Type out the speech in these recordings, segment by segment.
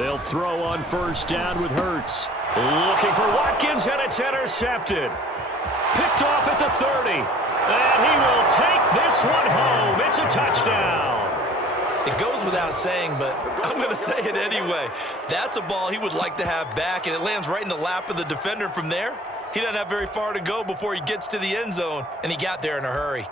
They'll throw on first down with Hurts. Looking for Watkins, and it's intercepted. Picked off at the 30. And he will take this one home. It's a touchdown. It goes without saying, but I'm going to say it anyway. That's a ball he would like to have back, and it lands right in the lap of the defender from there. He doesn't have very far to go before he gets to the end zone, and he got there in a hurry.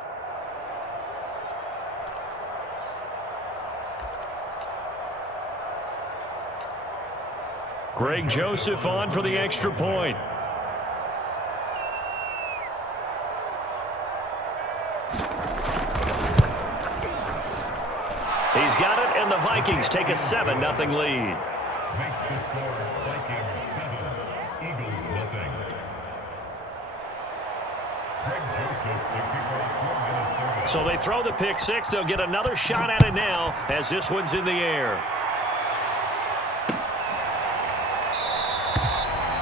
Greg Joseph on for the extra point. He's got it, and the Vikings take a 7-0 lead. So they throw the pick six. They'll get another shot at it now as this one's in the air.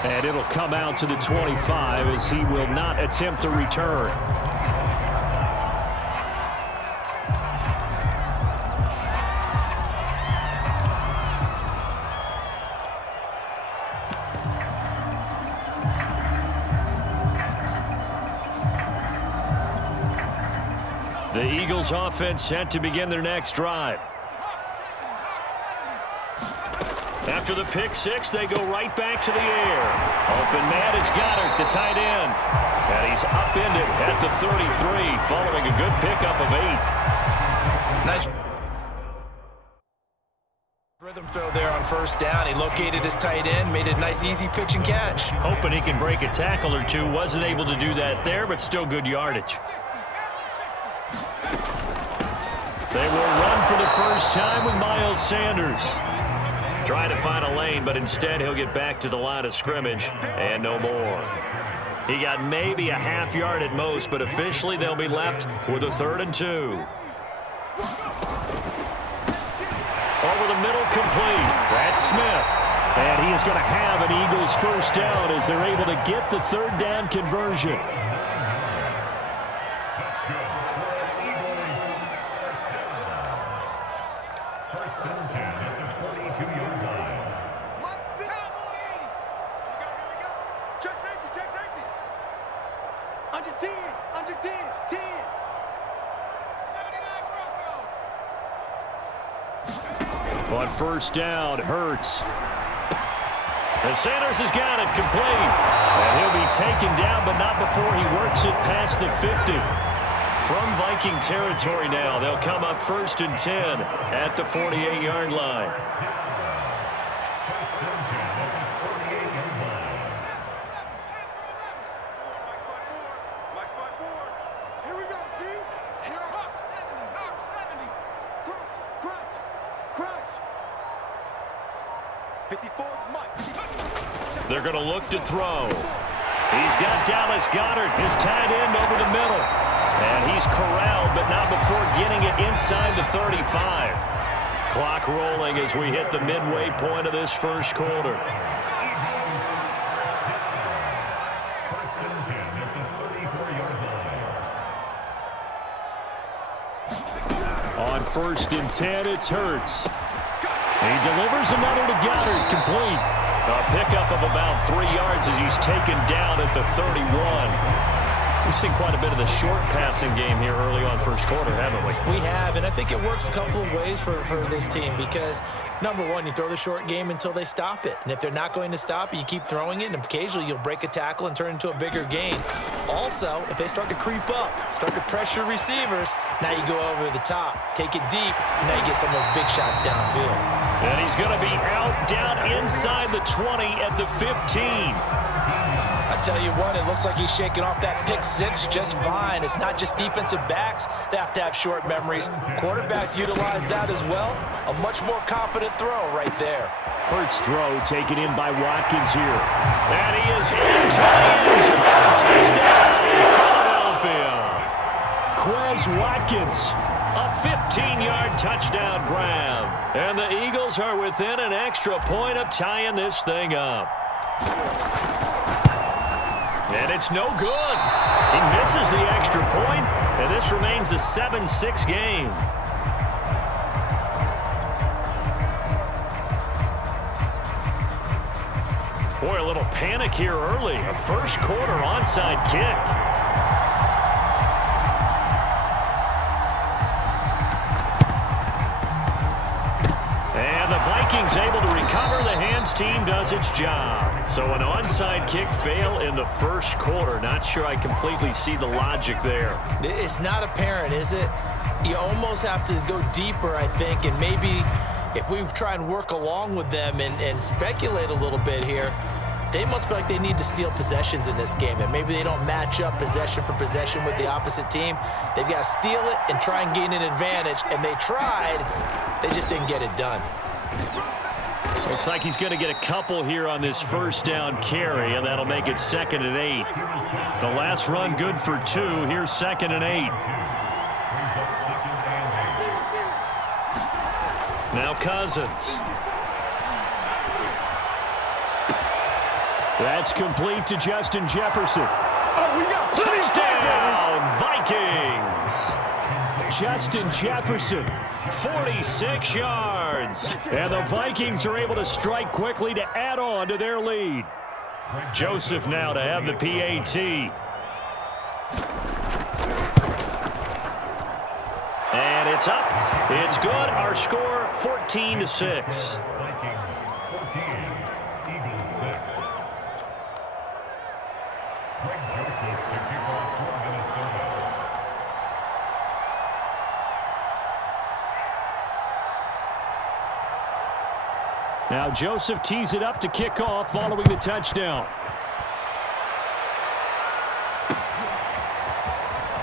And it'll come out to the 25 as he will not attempt to return. The Eagles offense set to begin their next drive. After the pick six, they go right back to the air. Open man is Goddard, the tight end. And he's upended at the 33, following a good pickup of 8. Nice rhythm throw there on first down. He located his tight end, made a nice easy pitch and catch. Hoping he can break a tackle or two. Wasn't able to do that there, but still good yardage. They will run for the first time with Miles Sanders. Trying to find a lane, but instead he'll get back to the line of scrimmage and no more. He got maybe a half yard at most, but officially they'll be left with a 3rd and 2. Over the middle, complete. That's Smith. And he is going to have an Eagles first down as they're able to get the 3rd down conversion. On first down, Hurts. And Sanders has got it complete. And he'll be taken down, but not before he works it past the 50. From Viking territory now, they'll come up 1st and 10 at the 48-yard line. They're going to look to throw. He's got Dallas Goedert, his tight end, over the middle. And he's corralled, but not before getting it inside the 35. Clock rolling as we hit the midway point of this first quarter. On 1st and 10, it's Hurts. He delivers another to Goddard, complete. A pickup of about 3 yards as he's taken down at the 31. We've seen quite a bit of the short passing game here early on first quarter, haven't we? We have, and I think it works a couple of ways for this team because, number one, you throw the short game until they stop it. And if they're not going to stop it, you keep throwing it, and occasionally you'll break a tackle and turn it into a bigger gain. Also, if they start to creep up, start to pressure receivers, now you go over the top, take it deep, and now you get some of those big shots downfield. And he's going to be out down inside the 20 at the 15. I tell you what, it looks like he's shaking off that pick six just fine. It's not just defensive backs that have to have short memories. Quarterbacks utilize that as well. A much more confident throw right there. Hurts throw taken in by Watkins here. And he is into the end zone. Touchdown, Philadelphia. Quez Watkins, a 15-yard touchdown grab. And the Eagles are within an extra point of tying this thing up. And it's no good. He misses the extra point, and this remains a 7-6 game. Boy, a little panic here early. A first quarter onside kick. And the Vikings able to recover. The hands team does its job. So an onside kick fail in the first quarter. Not sure I completely see the logic there. It's not apparent, is it? You almost have to go deeper, I think, and maybe if we try and work along with them and speculate a little bit here, they must feel like they need to steal possessions in this game, and maybe they don't match up possession for possession with the opposite team. They've got to steal it and try and gain an advantage, and they tried. They just didn't get it done. Looks like he's going to get a couple here on this first down carry, and that'll make it 2nd and 8. The last run good for 2. Here's 2nd and 8. Now Cousins. That's complete to Justin Jefferson. Oh, we got touchdown, Vikings. Justin Jefferson, 46 yards. And the Vikings are able to strike quickly to add on to their lead. Joseph now to have the PAT. And it's up. It's good. Our score, 14-6. Now Joseph tees it up to kick off following the touchdown.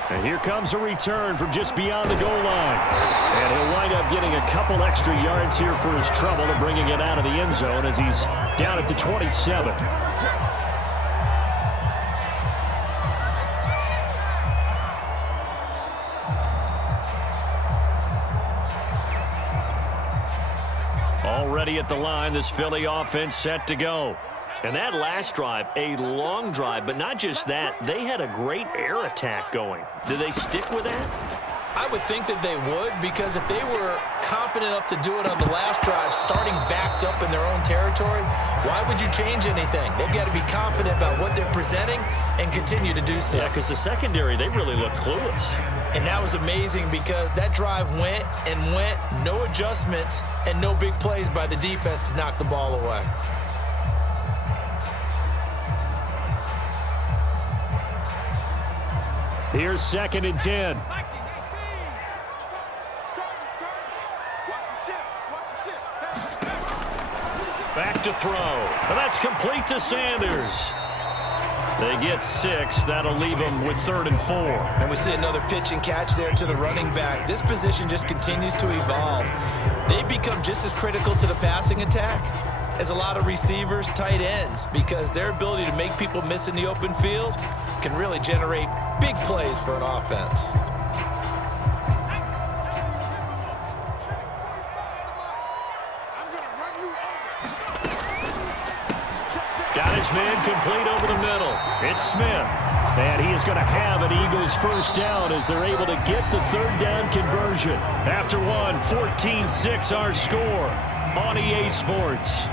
And here comes a return from just beyond the goal line. And he'll wind up getting a couple extra yards here for his trouble and bringing it out of the end zone as he's down at the 27. Already at the line, this Philly offense set to go. And that last drive, a long drive, but not just that, they had a great air attack going. Do they stick with that? I would think that they would, because if they were competent enough to do it on the last drive, starting backed up in their own territory, why would you change anything? They've got to be confident about what they're presenting and continue to do so. Yeah, because the secondary, they really looked clueless. And that was amazing because that drive went and went, no adjustments, and no big plays by the defense to knock the ball away. Here's 2nd and 10. Back to throw. And that's complete to Sanders. They get 6. That'll leave them with 3rd and 4. And we see another pitch and catch there to the running back. This position just continues to evolve. They become just as critical to the passing attack as a lot of receivers, tight ends, because their ability to make people miss in the open field can really generate big plays for an offense. Got his man complete over the middle. It's Smith. And he is going to have an Eagles first down as they're able to get the 3rd down conversion. After one, 14-6 our score on EA Sports.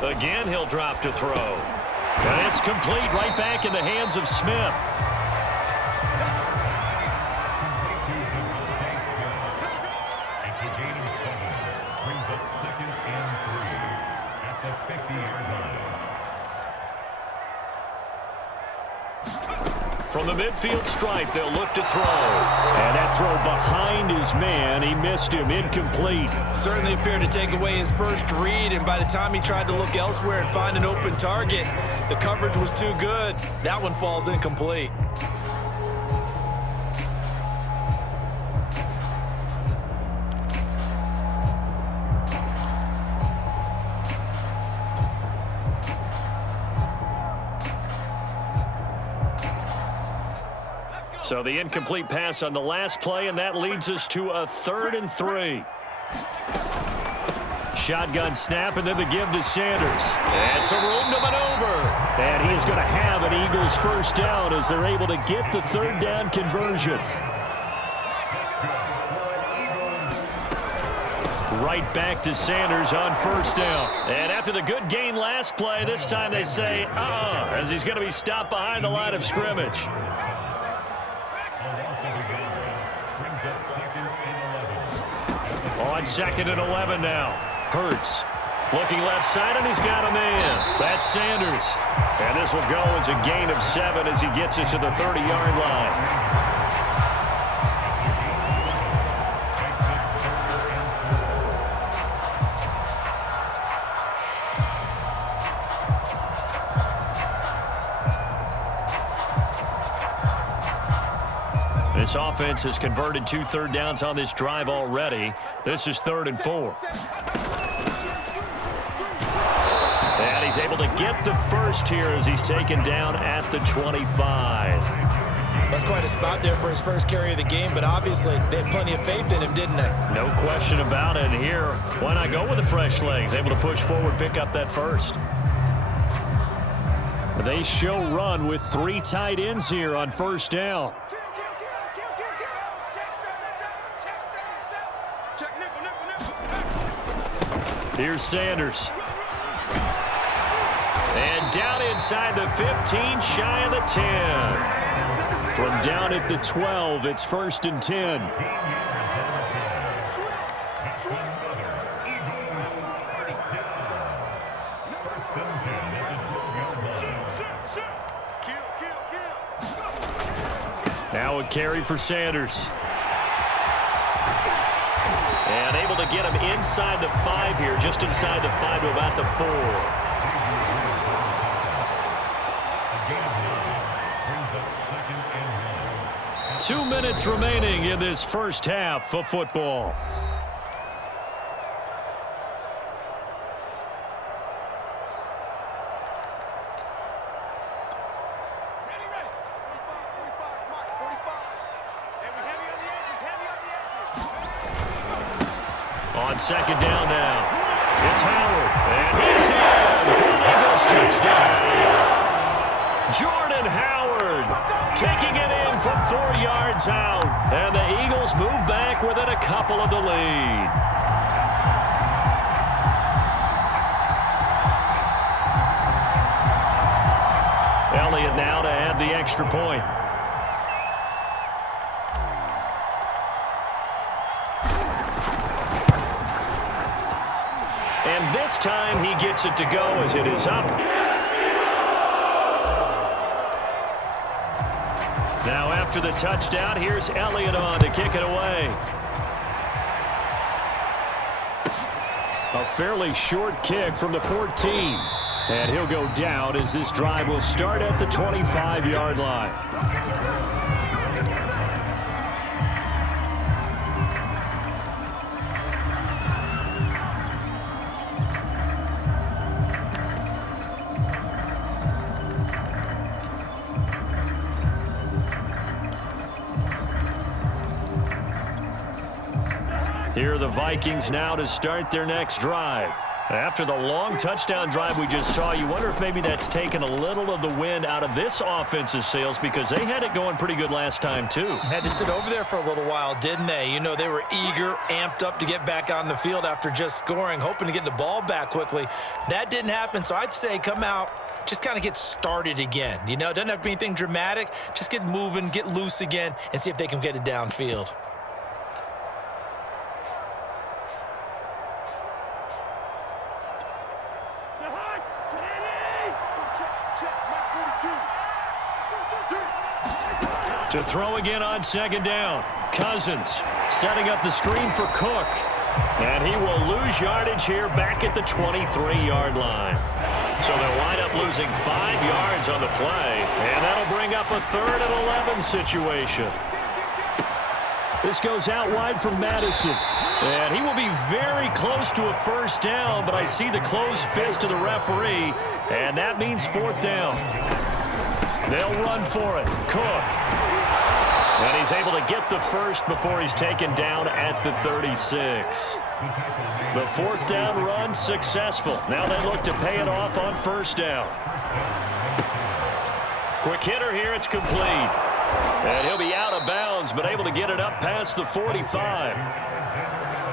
Again, he'll drop to throw. And it's complete right back in the hands of Smith. From the midfield stripe, they'll look to throw. And that throw behind his man, he missed him, incomplete. Certainly appeared to take away his first read, and by the time he tried to look elsewhere and find an open target, the coverage was too good. That one falls incomplete. So the incomplete pass on the last play, and that leads us to a 3rd and 3. Shotgun snap, and then the give to Sanders. And some room to maneuver. And he is going to have an Eagles first down as they're able to get the 3rd down conversion. Right back to Sanders on 1st down. And after the good gain last play, this time they say, as he's going to be stopped behind the line of scrimmage. On 2nd and 11 now. Hurts looking left side, and he's got a man. That's Sanders. And this will go as a gain of 7 as he gets it to the 30-yard line. This offense has converted 2 third downs on this drive already. This is 3rd and 4. And he's able to get the first here as he's taken down at the 25. That's quite a spot there for his first carry of the game, but obviously they had plenty of faith in him, didn't they? No question about it. And here, why not go with the fresh legs? Able to push forward, pick up that first. They show run with 3 tight ends here on 1st down. Here's Sanders. And down inside the 15, shy of the 10. From down at the 12, it's 1st and 10. Now a carry for Sanders. And able to get him inside the 5 here, just inside the 5 to about the 4. 2 minutes remaining in this first half of football. On 2nd down now, it's Howard, and he's in for an Eagles touchdown. Jordan Howard taking it in from 4 yards out, and the Eagles move back within a couple of the lead. Elliott now to add the extra point. And this time he gets it to go as it is up. Now after the touchdown, here's Elliott on to kick it away. A fairly short kick from the 14. And he'll go down as this drive will start at the 25-yard line. Here are the Vikings now to start their next drive. After the long touchdown drive we just saw, you wonder if maybe that's taken a little of the wind out of this offense's sails because they had it going pretty good last time too. Had to sit over there for a little while, didn't they? You know, they were eager, amped up to get back on the field after just scoring, hoping to get the ball back quickly. That didn't happen, so I'd say come out, just kind of get started again. You know, it doesn't have to be anything dramatic. Just get moving, get loose again, and see if they can get it downfield. To throw again on second down. Cousins setting up the screen for Cook. And he will lose yardage here back at the 23-yard line. So they'll wind up losing 5 yards on the play. And that'll bring up a 3rd and 11 situation. This goes out wide from Madison. And he will be very close to a first down, but I see the closed fist of the referee, and that means 4th down. They'll run for it. Cook. And he's able to get the first before he's taken down at the 36. The 4th down run successful. Now they look to pay it off on first down. Quick hitter here. It's complete. And he'll be out of bounds, but able to get it up past the 45.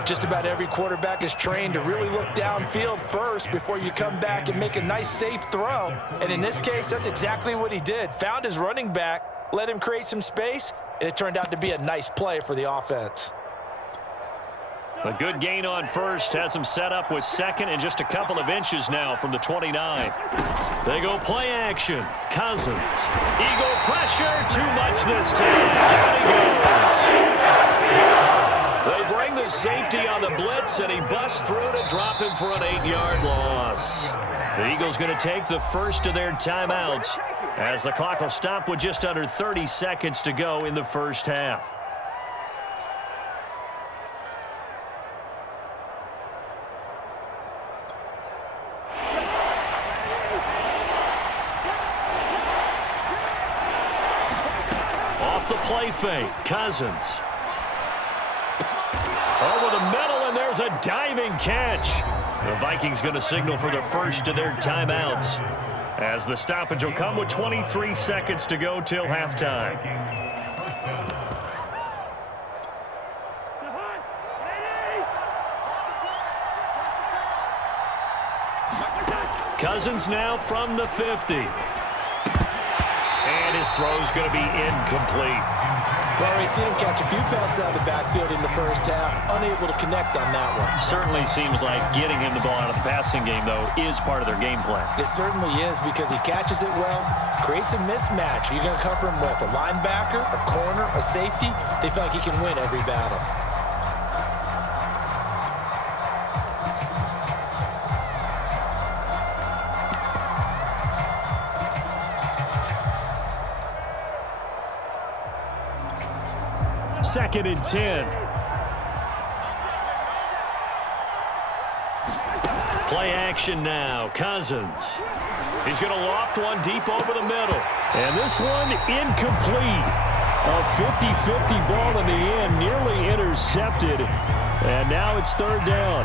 Just about every quarterback is trained to really look downfield first before you come back and make a nice, safe throw. And in this case, that's exactly what he did. Found his running back, let him create some space, and it turned out to be a nice play for the offense. A good gain on first has him set up with second and just a couple of inches now from the 29. They go play action. Cousins. Eagle pressure. Too much this time. Down he goes. They bring the safety on the blitz, and he busts through to drop him for an 8-yard loss. The Eagles going to take the first of their timeouts as the clock will stop with just under 30 seconds to go in the first half. Off the play fake, Cousins. Over the middle, and there's a diving catch. The Vikings going to signal for the first of their timeouts as the stoppage will come with 23 seconds to go till halftime. Cousins now from the 50. And his throw's going to be incomplete. Well, we've seen him catch a few passes out of the backfield in the first half, unable to connect on that one. Certainly seems like getting him the ball out of the passing game, though, is part of their game plan. It certainly is because he catches it well, creates a mismatch. You're going to cover him with a linebacker, a corner, a safety. They feel like he can win every battle. Second and 10. Play action now. Cousins. He's going to loft one deep over the middle. And this one incomplete. A 50-50 ball in the end, nearly intercepted. And now it's 3rd down.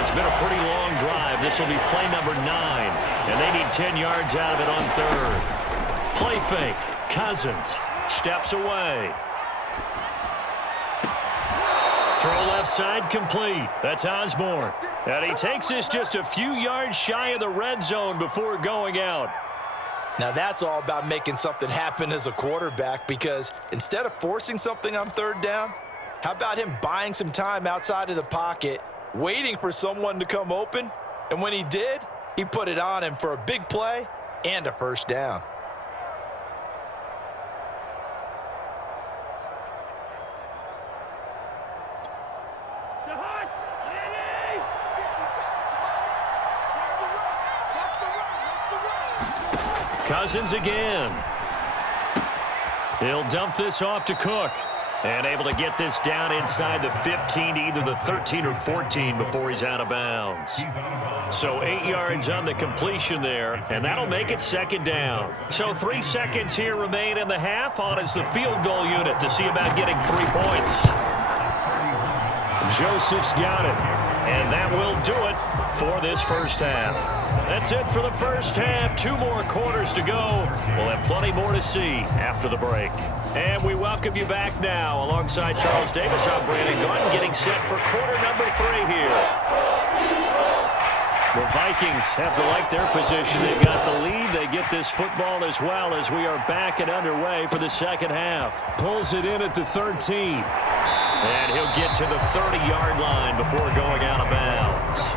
It's been a pretty long drive. This will be play number 9. And they need 10 yards out of it on 3rd. Play fake. Cousins steps away. Throw left side complete. That's Osborne. And he takes this just a few yards shy of the red zone before going out. Now that's all about making something happen as a quarterback, because instead of forcing something on 3rd down, how about him buying some time outside of the pocket, waiting for someone to come open, and when he did, he put it on him for a big play and a first down. Cousins again. He'll dump this off to Cook. And able to get this down inside the 15, either the 13 or 14 before he's out of bounds. So 8 yards on the completion there, and that'll make it 2nd down. So 3 seconds here remain in the half. On is the field goal unit to see about getting 3 points. Joseph's got it. And that will do it for this first half. That's it for the first half. 2 more quarters to go. We'll have plenty more to see after the break. And we welcome you back now. Alongside Charles Davis, I'm Brandon Gunn, getting set for quarter number 3 here. The Vikings have to like their position. They've got the lead. They get this football as well as we are back and underway for the second half. Pulls it in at the 13. And he'll get to the 30-yard line before going out of bounds.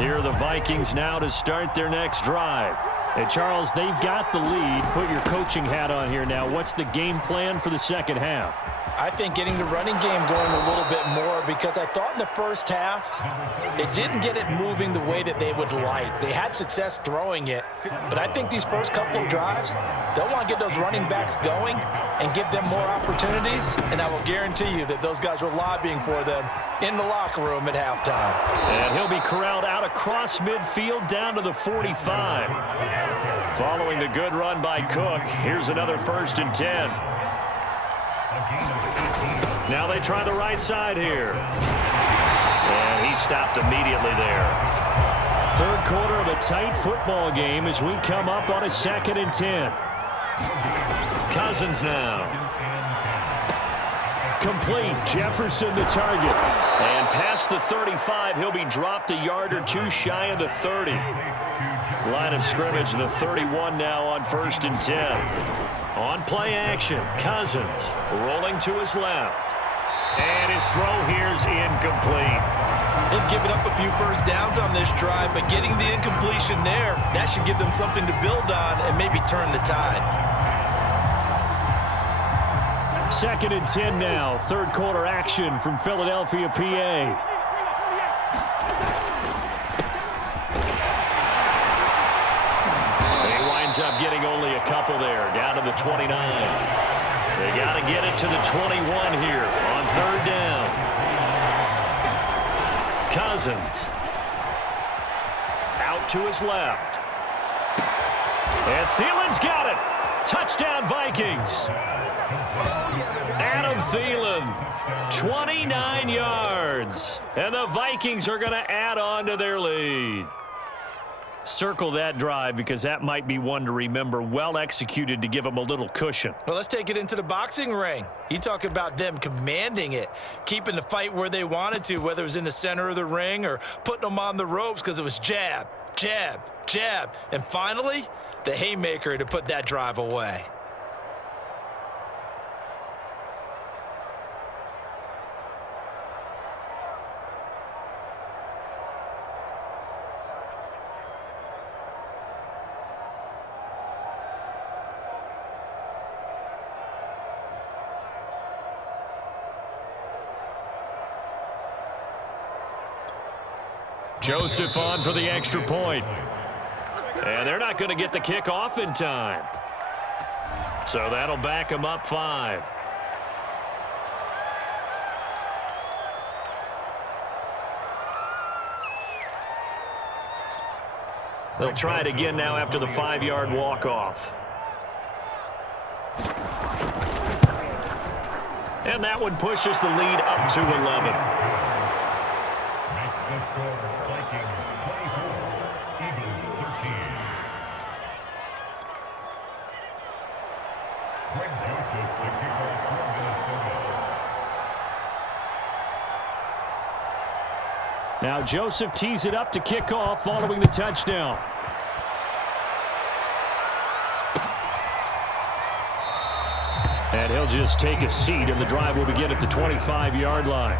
Here are the Vikings now to start their next drive. And Charles, they've got the lead. Put your coaching hat on here now. What's the game plan for the second half? I think getting the running game going a little bit more, because I thought in the first half they didn't get it moving the way that they would like. They had success throwing it, but I think these first couple of drives, they'll want to get those running backs going and give them more opportunities, and I will guarantee you that those guys were lobbying for them in the locker room at halftime. And he'll be corralled out across midfield down to the 45. Following the good run by Cook, here's another 1st and 10. Now they try the right side here. And he stopped immediately there. Third quarter of a tight football game as we come up on a 2nd and 10. Cousins now. Complete. Jefferson the target. And past the 35, he'll be dropped a yard or two shy of the 30. Line of scrimmage, the 31 now on 1st and 10. On play action, Cousins rolling to his left. And his throw here's incomplete. They've given up a few first downs on this drive, but getting the incompletion there, that should give them something to build on and maybe turn the tide. 2nd and 10 now. Third quarter action from Philadelphia, PA. Up getting only a couple there, down to the 29. They got to get it to the 21 here on 3rd down. Cousins out to his left. And Thielen's got it. Touchdown, Vikings. Adam Thielen, 29 yards. And the Vikings are going to add on to their lead. Circle that drive because that might be one to remember. Well executed to give them a little cushion. Well, let's take it into the boxing ring. You talk about them commanding it, keeping the fight where they wanted to, whether it was in the center of the ring or putting them on the ropes, because it was jab, jab, jab. And finally, the haymaker to put that drive away. Joseph on for the extra point. And they're not going to get the kick off in time. So that'll back them up 5. They'll try it again now after the 5-yard walk-off. And that one pushes the lead up to 11. Now Joseph tees it up to kick off following the touchdown. And he'll just take a seat, and the drive will begin at the 25-yard line.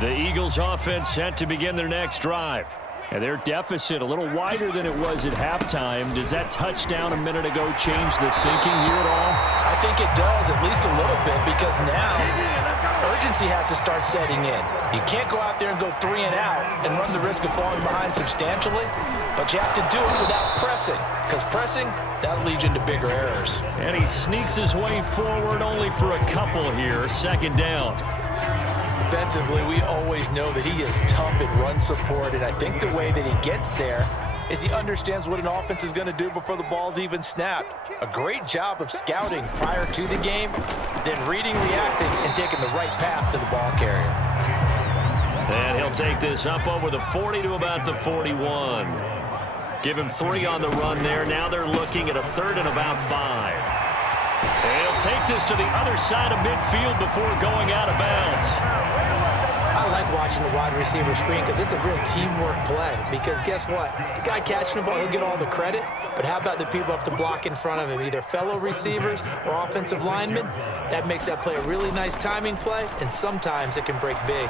The Eagles offense set to begin their next drive. And their deficit a little wider than it was at halftime. Does that touchdown a minute ago change the thinking here at all? I think it does, at least a little bit, because now urgency has to start setting in. You can't go out there and go 3 and out and run the risk of falling behind substantially, but you have to do it without pressing, because pressing, that'll lead you into bigger errors. And he sneaks his way forward only for a couple here. 2nd down. Defensively, we always know that he is tough in run support, and I think the way that he gets there is he understands what an offense is going to do before the ball's even snapped. A great job of scouting prior to the game, then reading, reacting, and taking the right path to the ball carrier. And he'll take this up over the 40 to about the 41. Give him 3 on the run there. Now they're looking at a 3rd and about 5. And he'll take this to the other side of midfield before going out of bounds. I like watching the wide receiver screen because it's a real teamwork play. Because guess what? The guy catching the ball, he'll get all the credit. But how about the people up to block in front of him, either fellow receivers or offensive linemen? That makes that play a really nice timing play, and sometimes it can break big.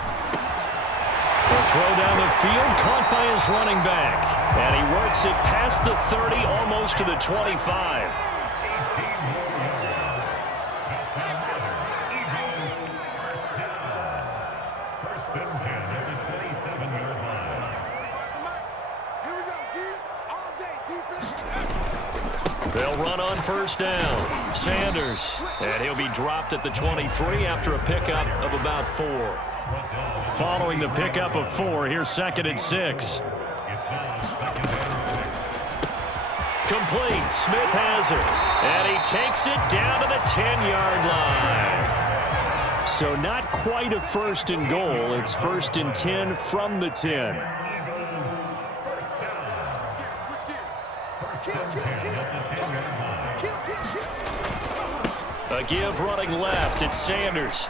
The throw down the field, caught by his running back. And he works it past the 30, almost to the 25. They'll run on first down. Sanders. And he'll be dropped at the 23 after a pickup of about 4. Following the pickup of 4, here's 2nd and 6. Complete. Smith has it. And he takes it down to the 10-yard line. So not quite a 1st and goal. It's 1st and 10 from the 10. A give running left. It's Sanders.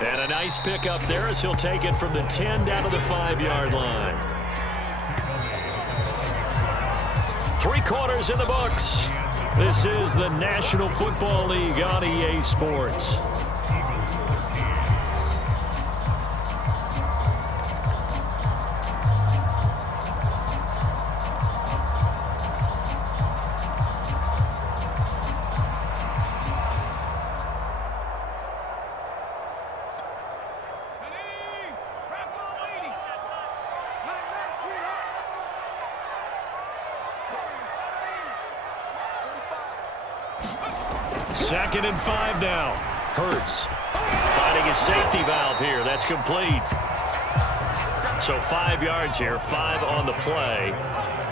And a nice pickup there as he'll take it from the 10 down to the 5-yard line. 3 quarters in the books. This is the National Football League on EA Sports. Second and 5 now. Hurts finding his safety valve here. That's complete. So 5 yards here, 5 on the play.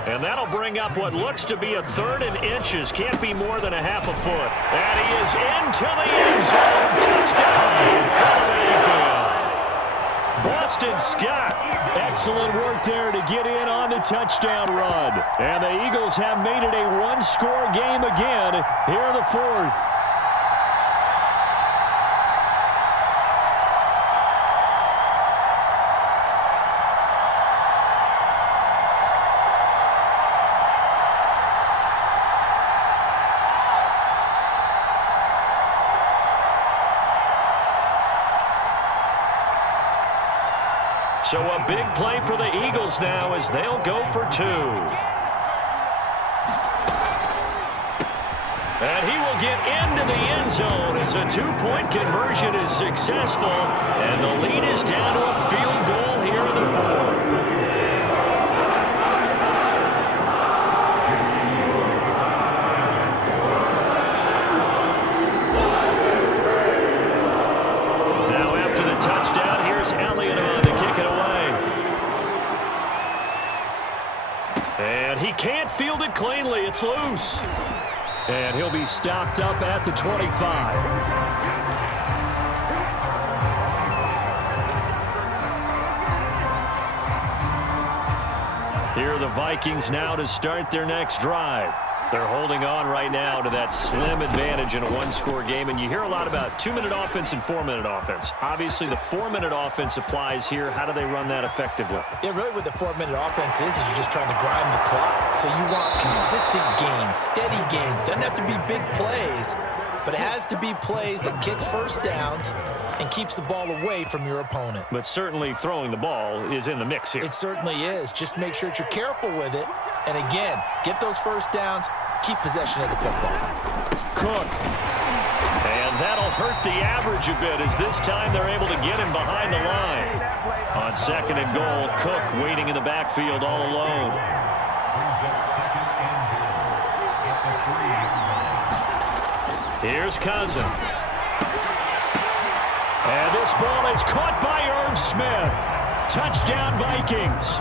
And that'll bring up what looks to be a 3rd and inches. Can't be more than a half a foot. And he is into the end zone. Touchdown, Philadelphia. Boston Scott. Excellent work there to get in on the touchdown run. And the Eagles have made it a 1-score game again here in the 4th. So a big play for the Eagles now as they'll go for 2. And he will get into the end zone as a 2-point conversion is successful. And the lead is down to a field goal here in the 4th. Now after the touchdown, here's Elliott on to kick it away. And he can't field it cleanly. It's loose. And he'll be stopped up at the 25. Here are the Vikings now to start their next drive. They're holding on right now to that slim advantage in a 1-score game. And you hear a lot about 2-minute offense and 4-minute offense. Obviously, the 4-minute offense applies here. How do they run that effectively? Yeah, really what the 4-minute offense is you're just trying to grind the clock. So you want consistent gains, steady gains. Doesn't have to be big plays, but it has to be plays that gets first downs and keeps the ball away from your opponent. But certainly throwing the ball is in the mix here. It certainly is. Just make sure that you're careful with it. And again, get those first downs, keep possession of the football. Cook. And that'll hurt the average a bit as this time they're able to get him behind the line. On 2nd and goal, Cook waiting in the backfield all alone. Here's Cousins. And this ball is caught by Irv Smith. Touchdown, Vikings.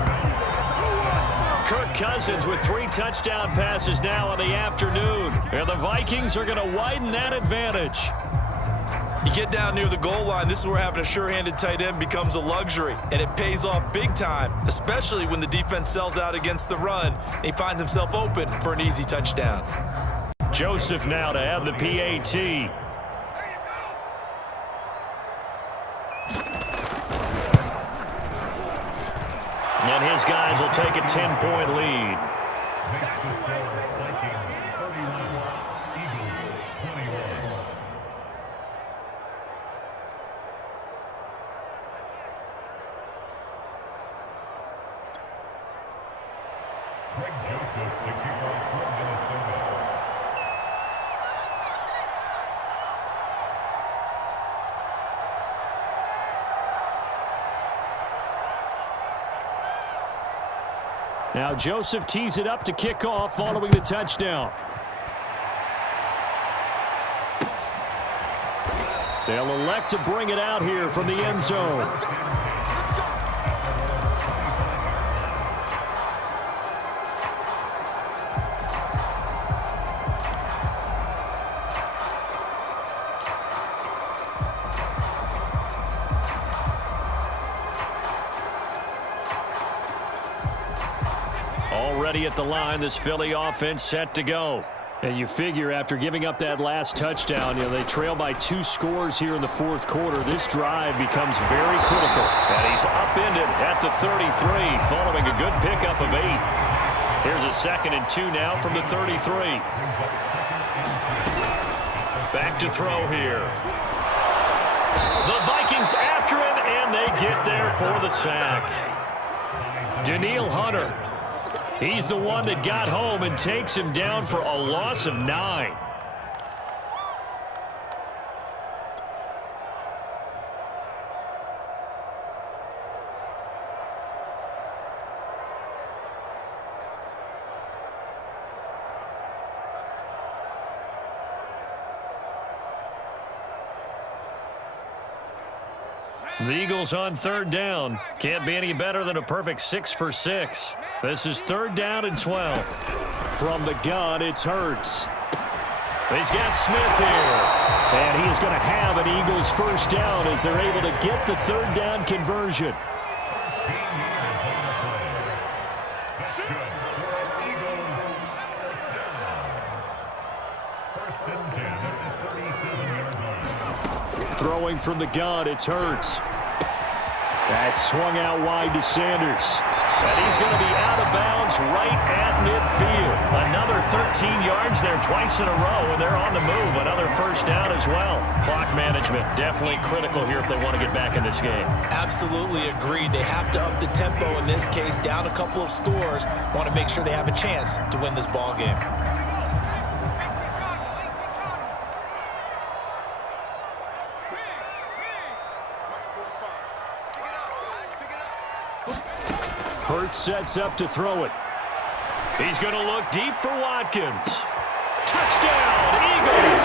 Kirk Cousins with 3 touchdown passes now on the afternoon. And the Vikings are going to widen that advantage. You get down near the goal line, this is where having a sure-handed tight end becomes a luxury. And it pays off big time, especially when the defense sells out against the run. And he finds himself open for an easy touchdown. Joseph now to have the PAT. And his guys will take a 10-point lead. Now Joseph tees it up to kick off following the touchdown. They'll elect to bring it out here from the end zone. Already at the line, this Philly offense set to go. And you figure after giving up that last touchdown, they trail by 2 scores here in the fourth quarter. This drive becomes very critical. And he's upended at the 33 following a good pickup of 8. Here's a 2nd and 2 now from the 33. Back to throw here. The Vikings after him, and they get there for the sack. Danielle Hunter. He's the one that got home and takes him down for a loss of 9. The Eagles on 3rd down. Can't be any better than a perfect 6 for 6. This is 3rd down and 12. From the gun, it's Hurts. He's got Smith here. And he is going to have an Eagles first down as they're able to get the 3rd down conversion. Throwing from the gun, it's Hurts. That's swung out wide to Sanders. And he's going to be out of bounds right at midfield. Another 13 yards there twice in a row, and they're on the move. Another first down as well. Clock management definitely critical here if they want to get back in this game. Absolutely agreed. They have to up the tempo in this case, down a couple of scores. Want to make sure they have a chance to win this ball game. Hurts sets up to throw it. He's going to look deep for Watkins. Touchdown, Eagles!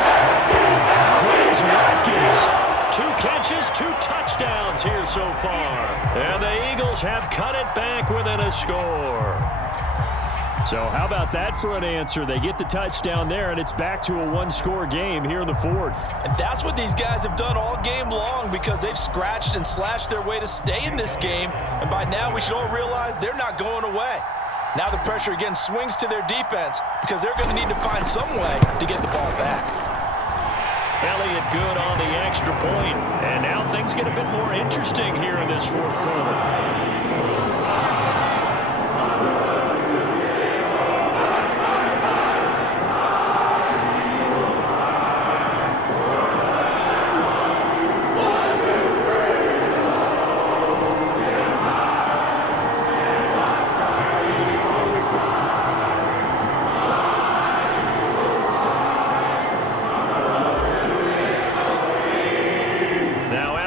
Quez Watkins. 2 catches, 2 touchdowns here so far. And the Eagles have cut it back within a score. So how about that for an answer? They get the touchdown there, and it's back to a 1-score game here in the 4th. And that's what these guys have done all game long because they've scratched and slashed their way to stay in this game. And by now, we should all realize they're not going away. Now the pressure again swings to their defense because they're going to need to find some way to get the ball back. Elliott good on the extra point. And now things get a bit more interesting here in this 4th quarter.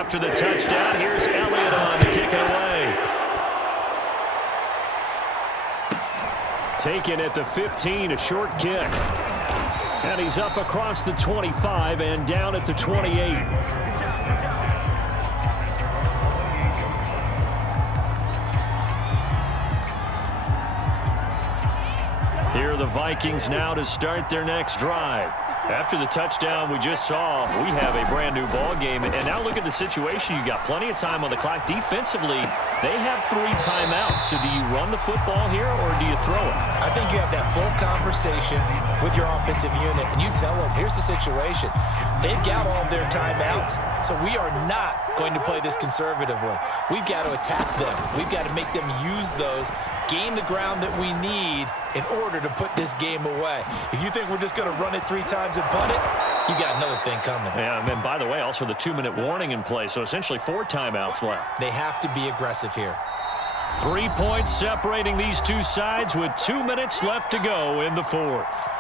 After the touchdown, here's Elliott on to kick it away. Taken at the 15, a short kick. And he's up across the 25 and down at the 28. Here are the Vikings now to start their next drive. After the touchdown we just saw, we have a brand new ball game. And now look at the situation. You got plenty of time on the clock. Defensively, they have 3 timeouts. So do you run the football here or do you throw it? I think you have that full conversation with your offensive unit, and you tell them, here's the situation. They've got all of their timeouts, so we are not going to play this conservatively. We've got to attack them. We've got to make them use those, gain the ground that we need in order to put this game away. If you think we're just going to run it 3 times and punt it, you got another thing coming. Yeah, and then, by the way, also the 2-minute warning in play, so essentially 4 timeouts left. They have to be aggressive here. 3 points separating these two sides with 2 minutes left to go in the 4th.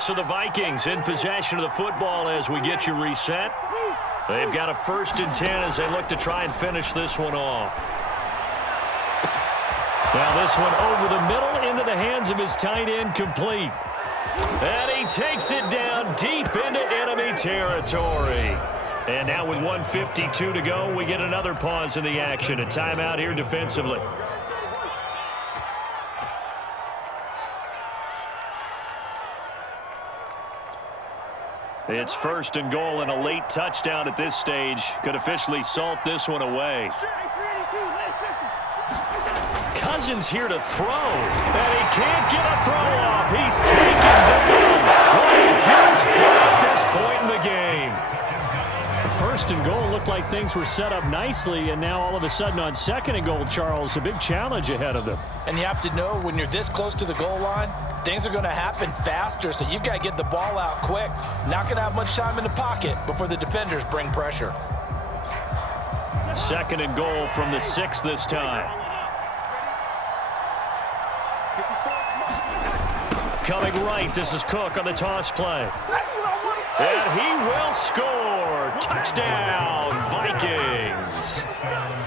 So the Vikings in possession of the football as we get you reset. They've got a 1st and 10 as they look to try and finish this one off. Now this one over the middle into the hands of his tight end, complete. And he takes it down deep into enemy territory. And now with 1:52 to go, we get another pause in the action. A timeout here defensively. It's 1st and goal, and a late touchdown at this stage could officially salt this one away. Cousins here to throw, and he can't get a throw off. He's taken down. What a huge play at this point in the game. 1st and goal looked like things were set up nicely, and now all of a sudden on 2nd and goal, Charles, a big challenge ahead of them. And you have to know when you're this close to the goal line, things are going to happen faster, so you've got to get the ball out quick. Not going to have much time in the pocket before the defenders bring pressure. 2nd and goal from the 6 this time. Coming right, this is Cook on the toss play. And he will score. Touchdown, Vikings.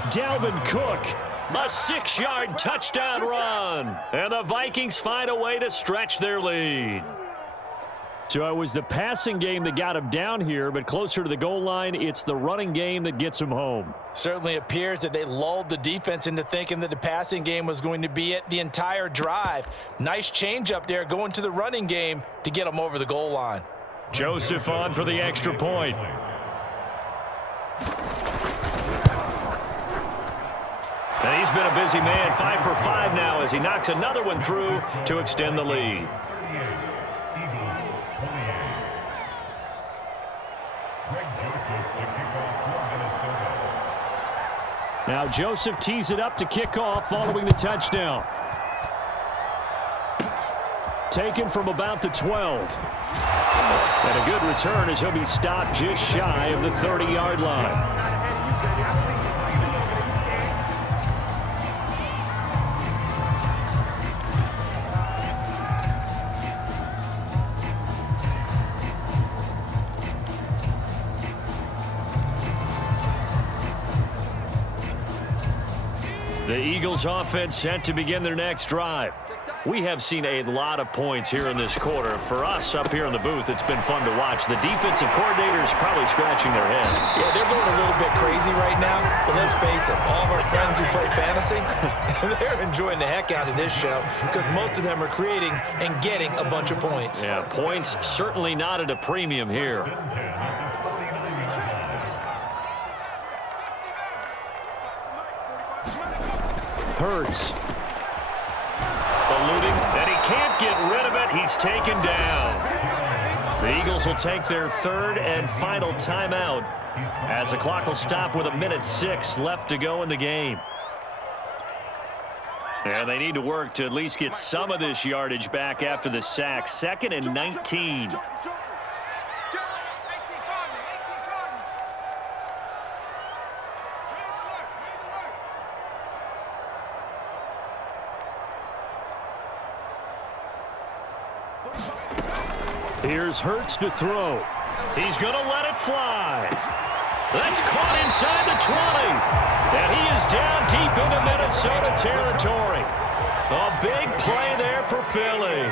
Dalvin Cook, a 6-yard touchdown run. And the Vikings find a way to stretch their lead. So it was the passing game that got him down here, but closer to the goal line, it's the running game that gets him home. Certainly appears that they lulled the defense into thinking that the passing game was going to be it the entire drive. Nice change up there going to the running game to get them over the goal line. Joseph on for the extra point. And he's been a busy man, 5 for 5 now as he knocks another one through to extend the lead. Now Joseph tees it up to kick off following the touchdown. Taken from about the 12. And a good return as he'll be stopped just shy of the 30-yard line. The Eagles offense set to begin their next drive. We have seen a lot of points here in this quarter. For us up here in the booth, it's been fun to watch. The defensive coordinators probably scratching their heads. Yeah, they're going a little bit crazy right now, but let's face it, all of our friends who play fantasy, they're enjoying the heck out of this show because most of them are creating and getting a bunch of points. Yeah, points certainly not at a premium here. Hurts. Eluding, and he can't get rid of it. He's taken down. The Eagles will take their 3rd and final timeout as the clock will stop with 1:06 left to go in the game. And they need to work to at least get some of this yardage back after the sack. 2nd and 19. Here's Hurts to throw. He's going to let it fly. That's caught inside the 20. And he is down deep into Minnesota territory. A big play there for Philly.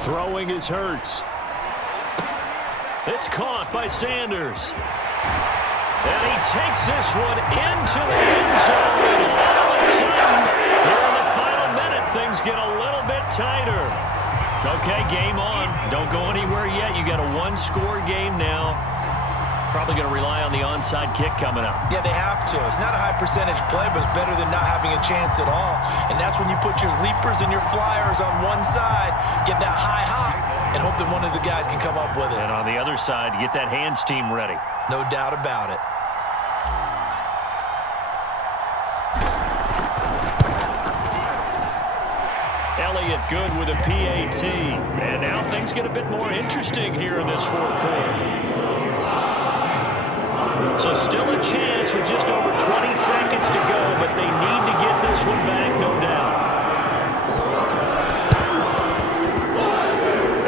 Throwing is Hurts. It's caught by Sanders. And he takes this one into the end zone. And all of a sudden, here in the final minute, things get a little bit tighter. Okay, game on. Don't go anywhere yet. You got a one-score game now. Probably going to rely on the onside kick coming up. Yeah, they have to. It's not a high percentage play, but it's better than not having a chance at all. And that's when you put your leapers and your flyers on one side, get that high hop, and hope that one of the guys can come up with it. And on the other side, get that hands team ready. No doubt about it. Elliott good with a PAT. And now things get a bit more interesting here in this fourth quarter. So still a chance with just over 20 seconds to go, but they need to get this one back, no doubt.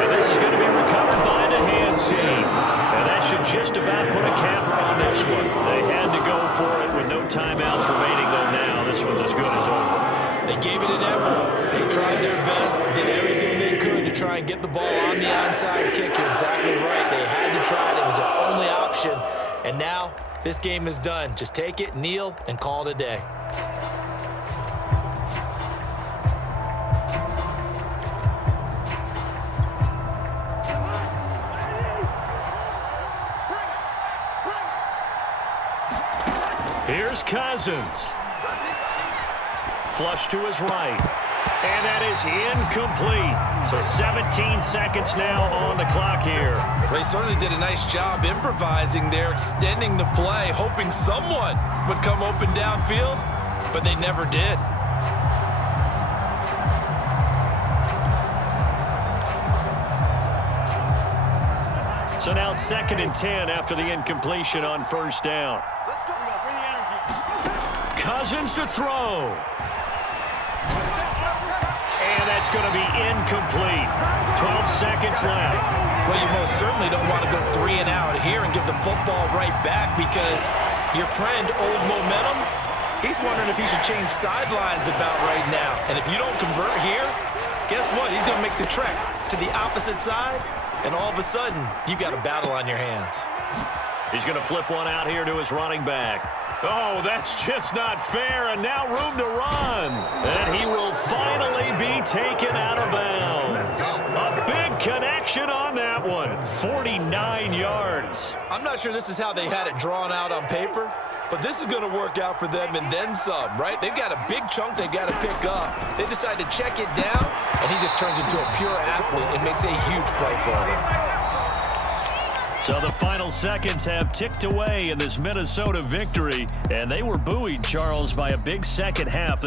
And this is going to be recovered by the hands team. And that should just about put a capper on this one. They had to go for it with no timeouts remaining, though now this one's as good as over. They gave it an effort. They tried their best, did everything they could to try and get the ball on the onside kick. You're exactly right. They had to try it. It was their only option. And now, this game is done. Just take it, kneel, and call it a day. Here's Cousins. Flush to his right. And that is incomplete. So 17 seconds now on the clock here. They certainly did a nice job improvising there, extending the play, hoping someone would come open downfield, but they never did. So now 2nd and 10 after the incompletion on first down. Cousins to throw. And that's going to be incomplete. 12 seconds left. Well, you most certainly don't want to go 3 and out here and give the football right back because your friend, Old Momentum, he's wondering if he should change sidelines about right now. And if you don't convert here, guess what? He's going to make the trek to the opposite side, and all of a sudden, you've got a battle on your hands. He's going to flip one out here to his running back. Oh, that's just not fair, and now room to run. And he will finally be taken out of bounds. A big connection on that one. 49 yards. I'm not sure this is how they had it drawn out on paper, but this is going to work out for them and then some, right? They've got a big chunk they've got to pick up. They decide to check it down, and he just turns into a pure athlete and makes a huge play for them. So the final seconds have ticked away in this Minnesota victory, and they were buoyed, Charles, by a big second half.